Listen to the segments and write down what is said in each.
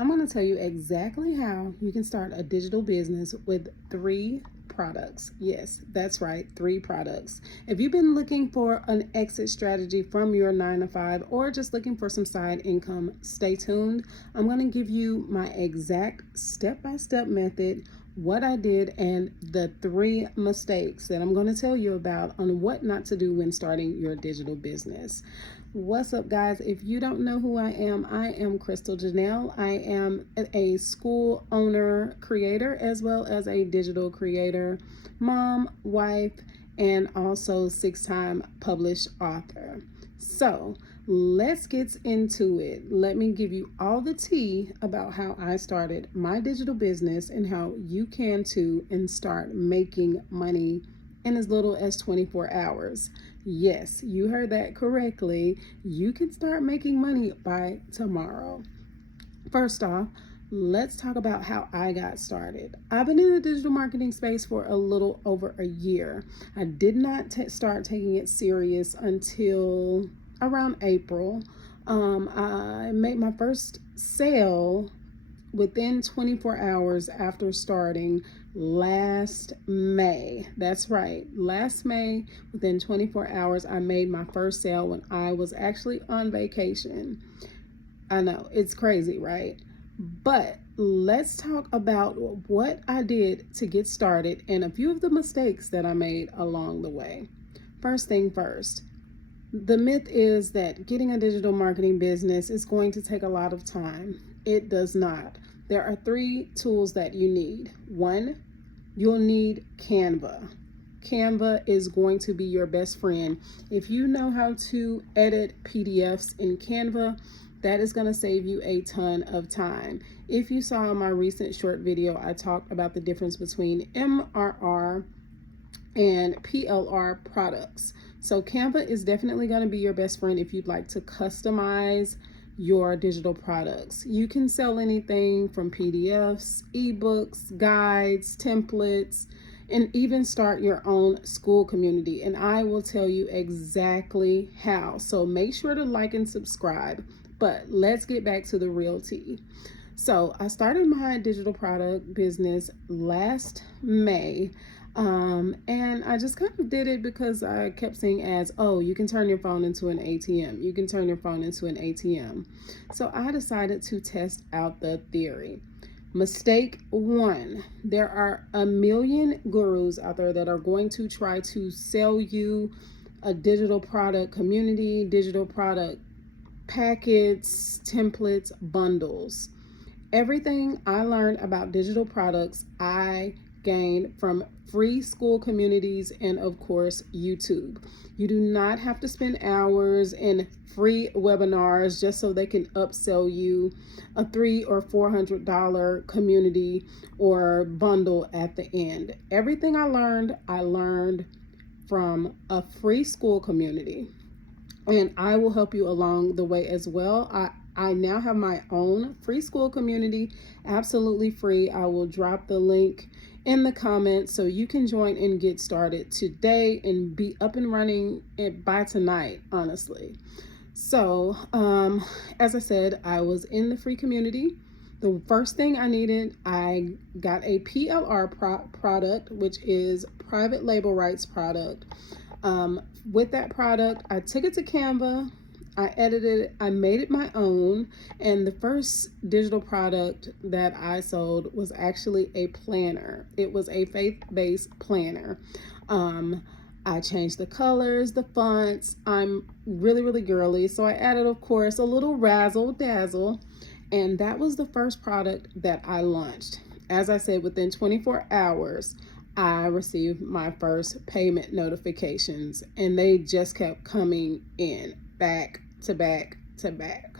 I'm going to tell you exactly how you can start a digital business with 3 products. Yes, that's right, 3 products. If you've been looking for an exit strategy from your 9 to 5 or just looking for some side income, stay tuned. I'm going to give you my exact step by step method, what I did, and the 3 mistakes that I'm going to tell you about on what not to do when starting your digital business. What's up, guys? If you don't know who I am Crystal Janelle. I am a school owner creator as well as a digital creator, mom, wife, and also 6-time published author. So let's get into it. Let me give you all the tea about how I started my digital business and how you can too and start making money in as little as 24 hours. Yes, you heard that correctly. You can start making money by tomorrow. First off, let's talk about how I got started. I've been in the digital marketing space for a little over a year. I did not start taking it serious until around April. I made my first sale within 24 hours after starting last May. That's right, last May, within 24 hours, I made my first sale when I was actually on vacation. I know, it's crazy, right? But let's talk about what I did to get started and a few of the mistakes that I made along the way. First thing first, the myth is that getting a digital marketing business is going to take a lot of time. It does not. There are 3 tools that you need. 1, you'll need Canva. Canva is going to be your best friend. If you know how to edit PDFs in Canva, that is going to save you a ton of time. If you saw my recent short video, I talked about the difference between MRR and PLR products. So Canva is definitely going to be your best friend if you'd like to customize your digital products. You can sell anything from PDFs, ebooks, guides, templates, and even start your own school community. And I will tell you exactly how. So make sure to like and subscribe. But let's get back to the real tea. So I started my digital product business last May. And I just kind of did it because I kept seeing ads, oh, you can turn your phone into an ATM. You can turn your phone into an ATM. So I decided to test out the theory. Mistake 1, there are a million gurus out there that are going to try to sell you a digital product community, digital product packets, templates, bundles. Everything I learned about digital products, I gained from free school communities and, of course, YouTube. You do not have to spend hours in free webinars just so they can upsell you a $300 or $400 community or bundle at the end. Everything I learned from a free school community, and I will help you along the way as well. I now have my own free school community, absolutely free. I will drop the link in the comments so you can join and get started today and be up and running by tonight, honestly. So, as I said, I was in the free community. The first thing I needed, I got a PLR product, which is private label rights product. With that product, I took it to Canva, I edited it, I made it my own, and the first digital product that I sold was actually a planner. It was a faith-based planner. I changed the colors, the fonts. I'm really, really girly, so I added, of course, a little razzle dazzle, and that was the first product that I launched. As I said, within 24 hours, I received my first payment notifications, and they just kept coming in back to back to back.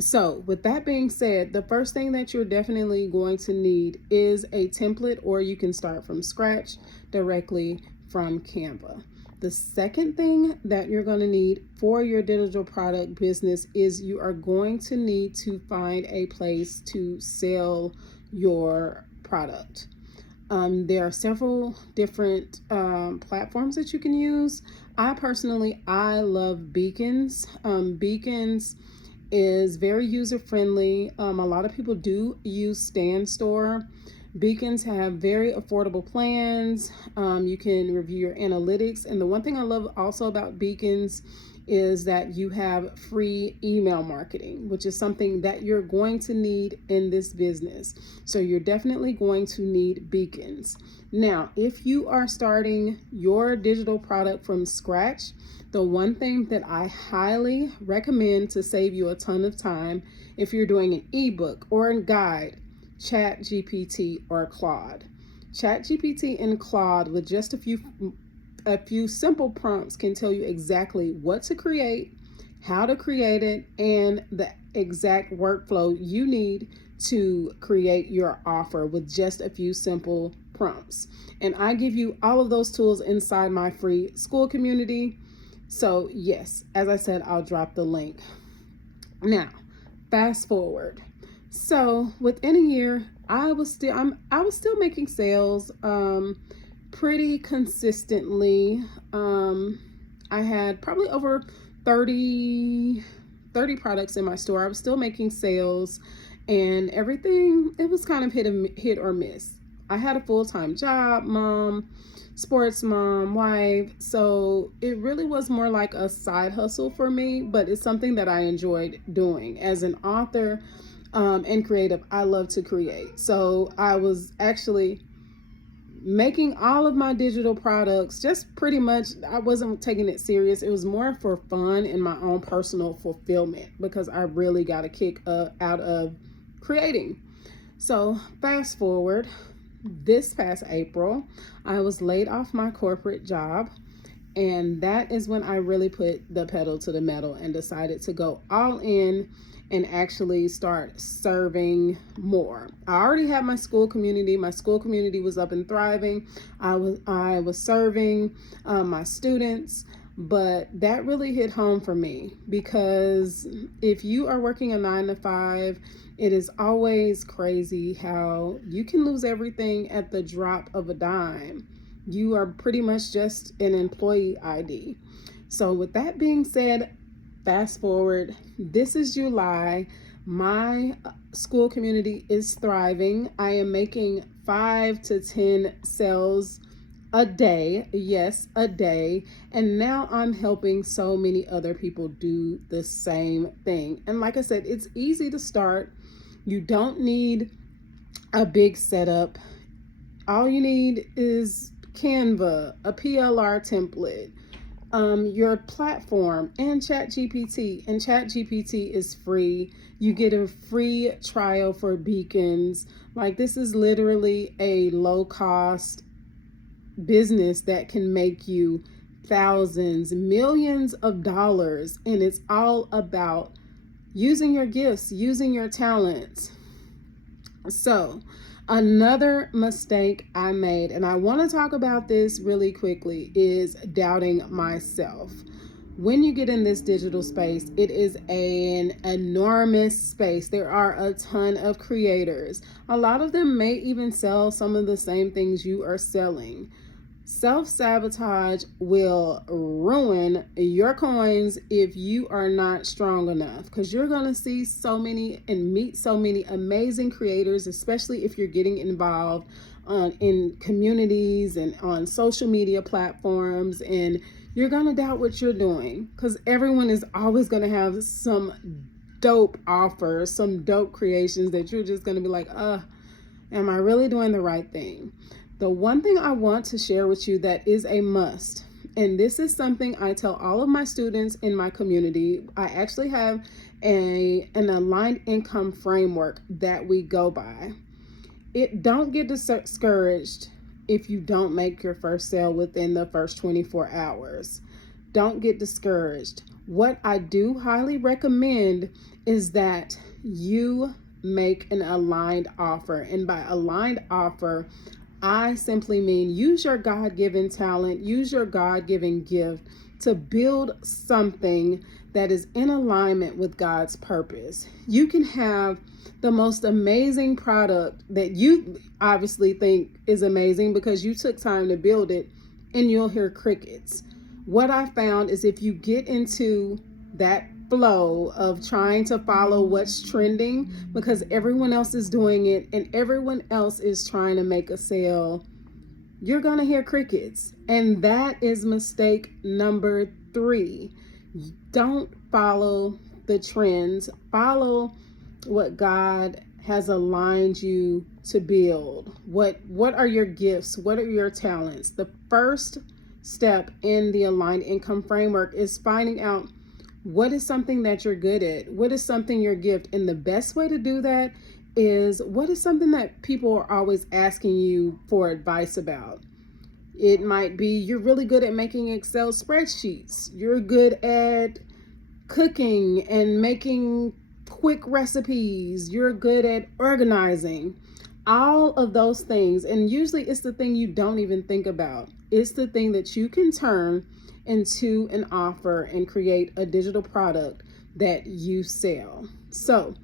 So with that being said, the first thing that you're definitely going to need is a template, or you can start from scratch directly from Canva. The second thing that you're going to need for your digital product business is you are going to need to find a place to sell your product. There are several different platforms that you can use. I love Beacons. Beacons is very user friendly. A lot of people do use Stand Store. Beacons have very affordable plans. You can review your analytics. And the one thing I love also about Beacons is that you have free email marketing, which is something that you're going to need in this business. So you're definitely going to need Beacons. Now, if you are starting your digital product from scratch, the one thing that I highly recommend to save you a ton of time, if you're doing an ebook or a guide, ChatGPT or Claude. ChatGPT and Claude, with just a few simple prompts, can tell you exactly what to create, how to create it, and the exact workflow you need to create your offer with just a few simple prompts. And I give you all of those tools inside my free school community. So yes, as I said, I'll drop the link. Now, fast forward. So within a year, I was still making sales pretty consistently. I had probably over 30 products in my store. I was still making sales, and everything, it was kind of hit or miss. I had a full-time job, mom, sports mom, wife, so it really was more like a side hustle for me, but it's something that I enjoyed doing. As an author and creative, I love to create. So I was actually making all of my digital products just pretty much, I wasn't taking it serious. It was more for fun and my own personal fulfillment, because I really got a kick out of creating. So fast forward, this past April, I was laid off my corporate job, and that is when I really put the pedal to the metal and decided to go all in and actually start serving more. I already had my school community. My school community was up and thriving. I was serving my students, but that really hit home for me, because if you are working a 9-to-5, it is always crazy how you can lose everything at the drop of a dime. You are pretty much just an employee ID. So with that being said, fast forward, this is July. My school community is thriving. I am making 5 to 10 sales a day. Yes, a day. And now I'm helping so many other people do the same thing. And like I said, it's easy to start. You don't need a big setup. All you need is Canva, a PLR template, your platform, and ChatGPT. And ChatGPT is free. You get a free trial for Beacons. Like, this is literally a low cost business that can make you thousands, millions of dollars. And it's all about using your gifts, using your talents. So another mistake I made, and I want to talk about this really quickly, is doubting myself. When you get in this digital space, it is an enormous space. There are a ton of creators. A lot of them may even sell some of the same things you are selling. Self-sabotage will ruin your coins if you are not strong enough, because you're going to see so many and meet so many amazing creators, especially if you're getting involved in communities and on social media platforms, and you're going to doubt what you're doing, because everyone is always going to have some dope offers, some dope creations that you're just going to be like, am I really doing the right thing? The one thing I want to share with you that is a must, and this is something I tell all of my students in my community. I actually have an aligned income framework that we go by. Don't get discouraged if you don't make your first sale within the first 24 hours. Don't get discouraged. What I do highly recommend is that you make an aligned offer. And by aligned offer, I simply mean use your God-given talent, use your God-given gift to build something that is in alignment with God's purpose. You can have the most amazing product that you obviously think is amazing because you took time to build it, and you'll hear crickets. What I found is if you get into that flow of trying to follow what's trending because everyone else is doing it and everyone else is trying to make a sale, you're going to hear crickets. And that is mistake number 3. Don't follow the trends. Follow what God has aligned you to build. What are your gifts? What are your talents? The first step in the aligned income framework is finding out what is something that you're good at. What is something your gift? And the best way to do that is what is something that people are always asking you for advice about. It might be you're really good at making Excel spreadsheets. You're good at cooking and making quick recipes. You're good at organizing. All of those things. And usually it's the thing you don't even think about. It's the thing that you can turn into an offer and create a digital product that you sell. So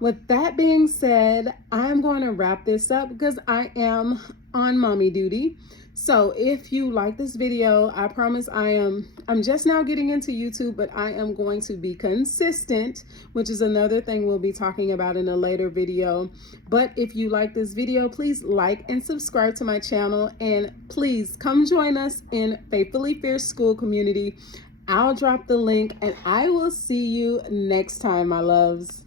with that being said, I'm going to wrap this up because I am on mommy duty. So if you like this video, I promise I'm just now getting into YouTube, but I am going to be consistent, which is another thing we'll be talking about in a later video. But if you like this video, please like and subscribe to my channel, and please come join us in Faithfully Fierce School Community. I'll drop the link and I will see you next time, my loves.